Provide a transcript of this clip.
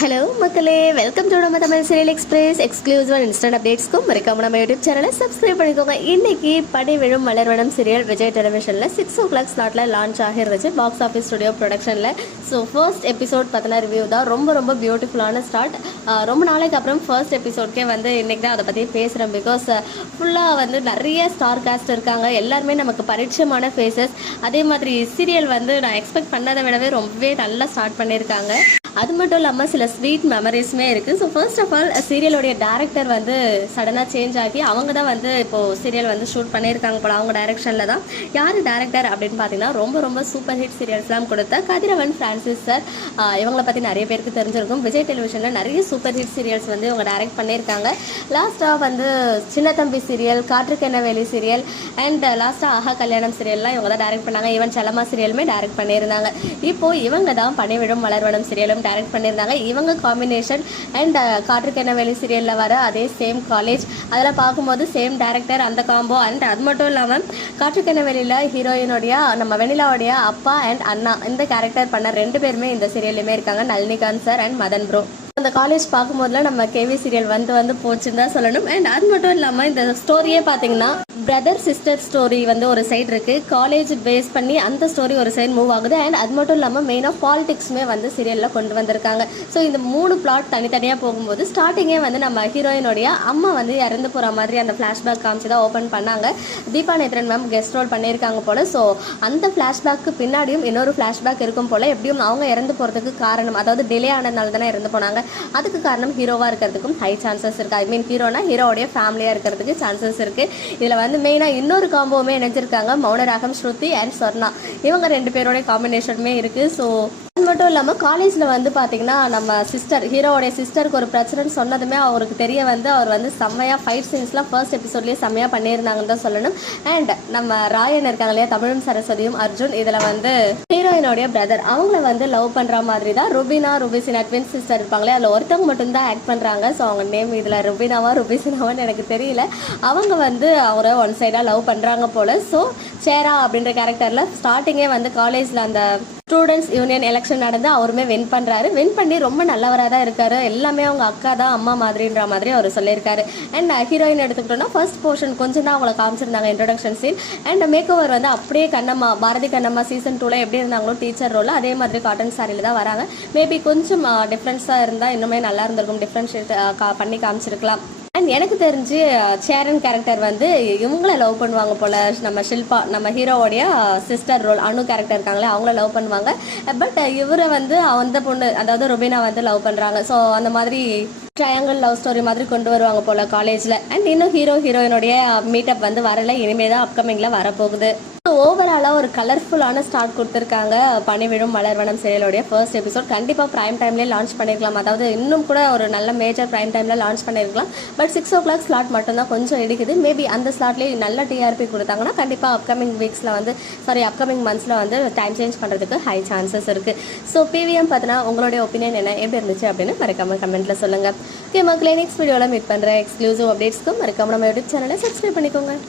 Hello மக்களே. Welcome to நம்ம Tamil serial express exclusive instant அப்டேட்ஸ்க்கும் மறக்காம நம்ம யூடியூப் சேனலை சப்ஸ்கிரைப் பண்ணிக்கோங்க. இன்னைக்கு படை விழும் மலர்வனம் சீரியல் விஜய் டெலிவிஷனில் சிக்ஸ் ஓ கிளாக் ஸ்லாட்டில் லான்ச் ஆகிருந்துச்சு. பாக்ஸ் ஆஃபீஸ் ஸ்டுடியோ ப்ரொடக்ஷனில் ஸோ ஃபர்ஸ்ட் எபிசோட் பார்த்தினா ரிவ்யூ தான். ரொம்ப ரொம்ப பியூட்டிஃபுல்லான ஸ்டார்ட் ரொம்ப நாளைக்கு அப்புறம் ஃபர்ஸ்ட் எபிசோட்கே வந்து இன்னைக்கு தான் அதை பற்றி பேசுகிறேன் பிகாஸ் ஃபுல்லாக வந்து நிறைய ஸ்டார் காஸ்ட் இருக்காங்க. எல்லாருமே நமக்கு பரிச்சயமான ஃபேஸஸ் அதே மாதிரி சீரியல் வந்து நான் எக்ஸ்பெக்ட் பண்ணதை விடவே ரொம்பவே நல்லா ஸ்டார்ட் பண்ணியிருக்காங்க. அது மட்டும் இல்லாமல் சில ஸ்வீட் மெமரிஸுமே இருக்குது ஸோ ஃபர்ஸ்ட் ஆஃப் ஆல் சீரியலுடைய டேரக்டர் வந்து சடனாக சேஞ்ச் ஆகி அவங்க தான் வந்து இப்போது சீரியல் வந்து ஷூட் பண்ணியிருக்காங்க போல. அவங்க டைரக்ஷனில் தான். யார் டேரக்டர் அப்படின்னு பார்த்தீங்கன்னா ரொம்ப ரொம்ப சூப்பர் ஹிட் சீரியல்ஸ்லாம் கொடுத்த கதிரவன் ஃப்ரான்சிஸ் சார் இவங்களை பற்றி நிறைய பேருக்கு தெரிஞ்சிருக்கும். விஜய் டெலிவிஷனில் நிறைய சூப்பர் ஹிட் சீரியல்ஸ் வந்து இவங்க டைரக்ட் பண்ணியிருக்காங்க. லாஸ்ட்டாக வந்து சின்ன தம்பி சீரியல் காற்றுக்கென்ன வேலி சீரியல் அண்ட் லாஸ்ட்டாக ஆஹா கல்யாணம் சீரியல்லாம் இவங்க தான் டைரக்ட் பண்ணாங்க. ஈவன் செல்லமா சீரியலுமே டைரக்ட் பண்ணியிருந்தாங்க. இப்போது இவங்க தான் பணிவிடும் மலர்வனம் சீரியலும் டைரக்ட் பண்ணியிருந்தாங்க. இவங்க காம்பினேஷன் அண்ட் uh, காற்றுக்கென்ன வேலி சீரியலில் வர அதே சேம் காலேஜ் அதில் பார்க்கும்போது சேம் டேரக்டர் அந்த காம்போ அண்ட் அது மட்டும் இல்லாமல் காற்றுக்கென்ன வேலியில் ஹீரோயினுடைய நம்ம வெனிலாவுடைய அப்பா அண்ட் அண்ணா. இந்த கேரக்டர் பண்ண ரெண்டு பேருமே இந்த சீரியல்லையுமே இருக்காங்க. Nalinikanth sir and Madan bro அந்த காலேஜ் பார்க்கும்போதுல நம்ம கேவி சீரியல் வந்து வந்து போச்சுன்னு தான் சொல்லணும். அண்ட் அது மட்டும் இல்லாமல் இந்த ஸ்டோரியே பார்த்தீங்கன்னா பிரதர் சிஸ்டர் ஸ்டோரி வந்து ஒரு சைடு இருக்கு. காலேஜ் பேஸ் பண்ணி அந்த ஸ்டோரி ஒரு சைடு மூவ் ஆகுது. அண்ட் அது மட்டும் இல்லாமல் மெயினாக பாலிடிக்ஸுமே வந்து சீரியலில் கொண்டு வந்திருக்காங்க. ஸோ இந்த மூணு பிளாட் தனித்தனியாக போகும்போது ஸ்டார்டிங்கே வந்து நம்ம ஹீரோயினுடைய அம்மா வந்து இறந்து போகிற மாதிரி அந்த ஃப்ளாஷ்பேக் காமிச்சு தான் ஓப்பன் பண்ணாங்க. Deepa Nethran ma'am guest role பண்ணியிருக்காங்க போல். ஸோ அந்த ஃப்ளாஷ்பேக்கு பின்னாடியும் இன்னொரு ஃப்ளாஷ்பேக் இருக்கும் போல். எப்படியும் அவங்க இறந்து போகிறதுக்கு காரணம் அதாவது டிலே ஆனதுனால தானே இறந்து போனாங்க. அதுக்கு காரணம் ஹீரோவாக இருக்கிறதுக்கும் ஹை சான்சஸ் இருக்குது ஐ மீன் ஹீரோனா ஹீரோடைய ஃபேமிலியாக இருக்கிறதுக்கு சான்சஸ் இருக்குது இதில் வந்து மெயினாக இன்னொரு காம்போவுமே இணைஞ்சிருக்காங்க. மௌனராகம் ஸ்ருதி அண்ட் சொர்ணா இவங்க ரெண்டு பேரோட காம்பினேஷனுமே இருக்குது ஸோ மட்டும் இல்லாமல் காலேஜில் வந்து பார்த்தீங்கன்னா நம்ம சிஸ்டர் ஹீரோவோடைய சிஸ்டருக்கு ஒரு பிரச்சனைன்னு சொன்னதுமே அவருக்கு தெரிய வந்து அவர் வந்து செம்மையாக ஃபைட் சீன்ஸ்லாம் ஃபர்ஸ்ட் எபிசோட்லேயே செம்மையாக பண்ணியிருந்தாங்கன்னு தான் சொல்லணும். அண்ட் நம்ம ராயன் இருக்காங்க இல்லையா தமிழும் சரஸ்வதியும் அர்ஜுன் இதில் வந்து ஹீரோயினோடைய பிரதர் அவங்கள வந்து லவ் பண்ணுற மாதிரி தான் ருபினா ருபிசினா ட்வின் சிஸ்டர் இருப்பாங்களே அதில் ஒருத்தவங்க மட்டும்தான் ஆக்ட் பண்ணுறாங்க ஸோ அவங்க நேம் இதில் ருபினாவா ருபிசினாவான்னு எனக்கு தெரியல. அவங்க வந்து அவரை ஒன் சைடாக லவ் பண்ணுறாங்க போல். ஸோ சேரா அப்படின்ற கேரக்டரில் ஸ்டார்டிங்கே வந்து காலேஜில் அந்த ஸ்டூடெண்ட்ஸ் யூனியன் எலெக்ஷன் நடந்து அவருமே வின் பண்ணுறாரு வின் பண்ணி ரொம்ப நல்லவராக தான் இருக்காரு. எல்லாமே அவங்க அக்கா தான் அம்மா மாதிரின்ற மாதிரி அவர் சொல்லியிருக்காரு. அண்ட் ஹீரோயின் uh, எடுத்துக்கிட்டோம்னா ஃபர்ஸ்ட் போர்ஷன் கொஞ்சம் தான் அவங்கள காமிச்சிருந்தாங்க introduction scene and makeover வந்து அப்படியே கண்ணம்மா பாரதி கண்ணம்மா சீசன் டூவில் எப்படி இருந்தாங்களோ டீச்சர் ரோல் அதே மாதிரி காட்டன் சாரியில் தான் வராங்க. மேபி கொஞ்சம் uh, டிஃப்ரென்ஸாக இருந்தால் இன்னுமே நல்லா இருந்திருக்கும். டிஃப்ரென்ஷியேட் uh, பண்ணி காமிச்சிருக்கலாம். அண்ட் எனக்கு தெரிஞ்சு uh, சேரன் கேரக்டர் வந்து இவங்கள லவ் பண்ணுவாங்க போல. நம்ம ஷில்பா நம்ம ஹீரோவோடைய சிஸ்டர் ரோல் அனு கேரக்டர் இருக்காங்களே அவங்கள லவ் பண்ணுவாங்க. Uh, பட் uh, இவரை வந்து அந்த பொண்ணு அதாவது ருபீனா வந்து லவ் பண்ணுறாங்க ஸோ அந்த மாதிரி ட்ரையாங்கிள் லவ் ஸ்டோரி மாதிரி கொண்டு வருவாங்க போல காலேஜில் அண்ட் இன்னும் ஹீரோ ஹீரோயினுடைய மீட்டப் வந்து வரல. இனிமேல் தான் அப்கமிங்கில் வரப்போகுது. ஸோ ஓவராலாக ஒரு கலர்ஃபுல்லான ஸ்டார்ட் கொடுத்துருக்காங்க. பனிவிழும் மலர்வனம் செயலோடைய ஃபர்ஸ்ட் எபிசோட் கண்டிப்பாக ப்ரைம் டைம்லேயே லான்ச் பண்ணியிருக்கலாம் அதாவது இன்னும் கூட ஒரு நல்ல மேஜர் ப்ரைம் டைமில் லான்ச் பண்ணியிருக்கலாம் but six o'clock slot மட்டும்தான் கொஞ்சம் எடுக்குது மேபி அந்த ஸ்லாட்லேயே நல்ல டிஆர்பி கொடுத்தாங்கன்னா கண்டிப்பாக அப்கமிங் வீக்ஸில் வந்து சாரி அப்கமிங் மந்த்ஸில் வந்து டைம் சேஞ்ச் பண்ணுறதுக்கு ஹை சான்சஸ் இருக்குது ஸோ பிவிஎம் பார்த்தினா உங்களுடைய ஒப்பீனியன் என்ன? எப்படி இருந்துச்சு அப்படின்னு மறக்காமல் கமெண்ட்டில் சொல்லுங்கள் ஓகே மக்களே நெக்ஸ்ட் வீடியோவில் மீட் பண்ணுற எக்ஸ்க்ளூசிவ் அப்டேட்ஸ்க்கும் மறக்காமல் நம்ம யூடியூப் சேனலை சப்ஸ்கிரைப் பண்ணிக்கோங்க.